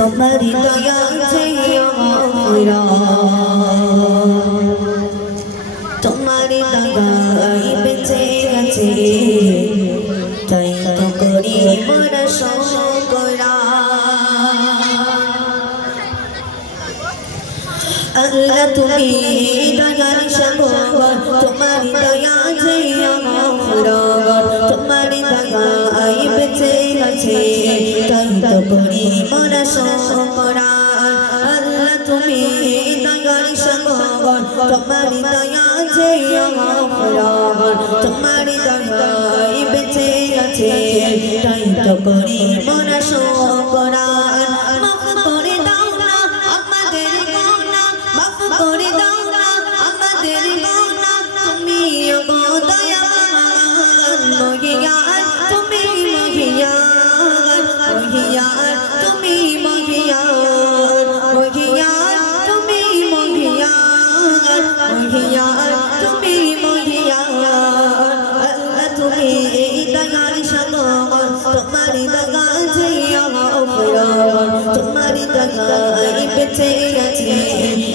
তোমারি দয়া চেয়ে তোমারি দয়াই বেঁচে গেছে তাই তো করি মোরা শুকরা আল্লাহ তুমি দয়ার সাগর তোমারি দয়া চেয়ে তোমারি দয়াই বেঁচে গেছে তাই তো করি মোরা শুকরা আল্লাহ তুমি দয়ার সাগর তোমারি দয়া চেয়ে তোমারি দয়াই বেঁচে গেছে তাই তো করি মোরা শুকরা মাফ করে দাও না আমাদের গুনাহ মাফ করে দাও না আমাদের গুনাহ তুমি গো দয়াবান মহিয়ান তুমি মহিয়ান মহিয়ান তুমি মহিয়ান মহিয়ান তুমি মহিয়ান মহিয়ান তুমি মহিয়ান আল্লাহ তুমি দয়ার সাগর তোমারি দয়া চেয়ে তোমারি দয়াই বেঁচে গেছে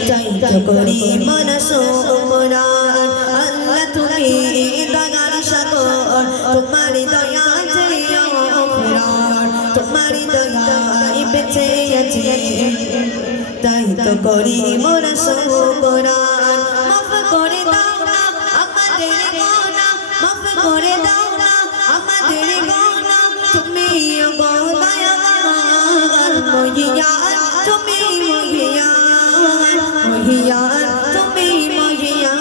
তাই তো করি মোরা শুকরা আল্লাহ তুমি দয়ার সাগর তোমারি দয়া চেয়ে তোমারি দয়াই বেঁচে গেছে তাই তো করি মোরা শুকরা মাফ করে দাও না আমাদের গুনাহ মাফ করে দাও না আমাদের গুনাহ তুমি গো দয়াবান মহিয়ান তুমি মহিয়ান মহিয়ান তুমি মহিয়ান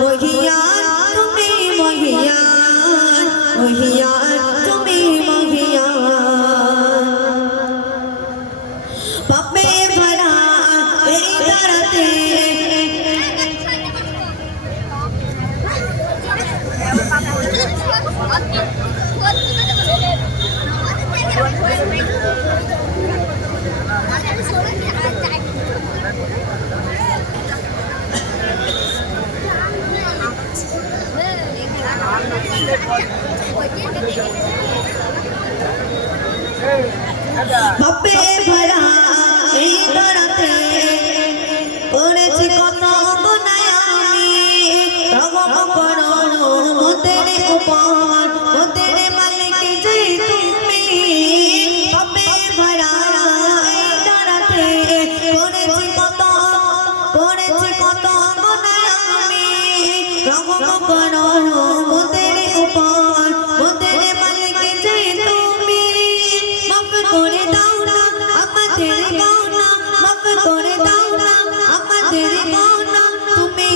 মহিয়ান তুমি মহিয়ান মহিয়ান তুমি মহিয়ান পাপে ভরা এই ধরতে পাপে ভরা এই ধরতে করেছি কত গুনাহ আমি রহম করো মোদের উপর মোদের মালিক যে তুমি পাপে ভরা এই ধরতে করেছি কত গুনাহ আমি রহম করো মোদের উপর মোদের মালিক যে তুমি মাফ করে দাও না আমাদের গুনাহ মাফ করে দাও না আমাদের গুনাহ তুমি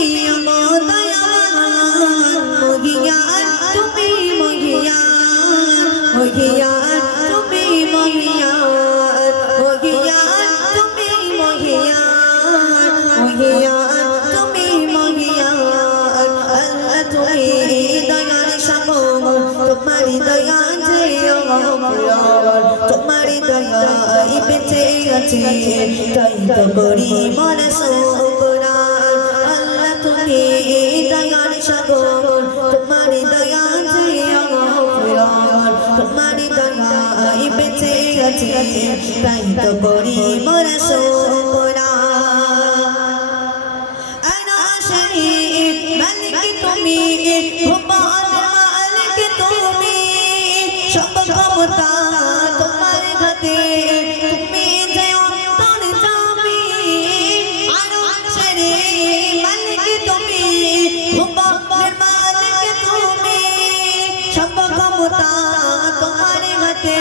গো দয়াবান মহিয়ান তুমি মহিয়ান মহিয়ান তুমি মহিয়ান মহিয়ান তুমি মহিয়ান মহিয়ান তুমি মহিয়ান আল্লাহ তুমি দয়ার সাগর তোমারি দয়া চেয়ে তোমারি দয়াই বেঁচে গেছে তাই তো করি মোরা শুকরা আল্লাহ তুমি দয়ার সাগর তোমারি দয়া চেয়ে তোমারি দয়াই বেঁচে গেছে তাই তো করি মোরা শুকরা আনা শরীফ মালিক তুমি ভুবন মালিক তুমি সব ক্ষমতা তোমার হাতে তুমি যে অন্তর্যামী আরো ছেড়ে মালিক তুমি ভুবন মালিক তুমি সব ক্ষমতা তোমার হাতে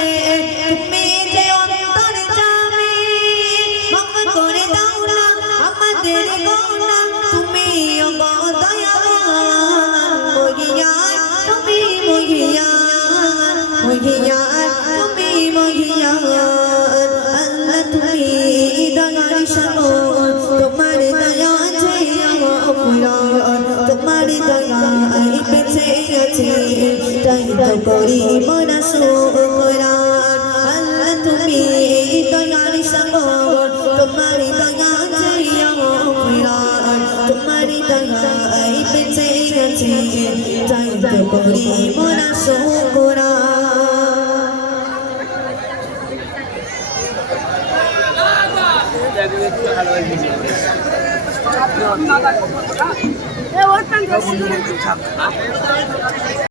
তুমি যে অন্তর্যামী মাফ করে দাও না আমাদের গুনাহ তুমি গো দয়াবান মহিয়ান তুমি মহিয়ান মহিয়ান তুমি মহিয়ান আল্লাহ তুমি দয়ার সাগর তোমার দয়া চেয়ে তোমার দয়াই বেঁচে গেছে তাই তো করি মোরা শুকরা আল্লাহ তুমি দয়ার সাগর তোমার দয়া চেয়ে তোমার দয়াই বেঁচে গেছে তাই তো করি মোরা শুকরা ভালোবাসি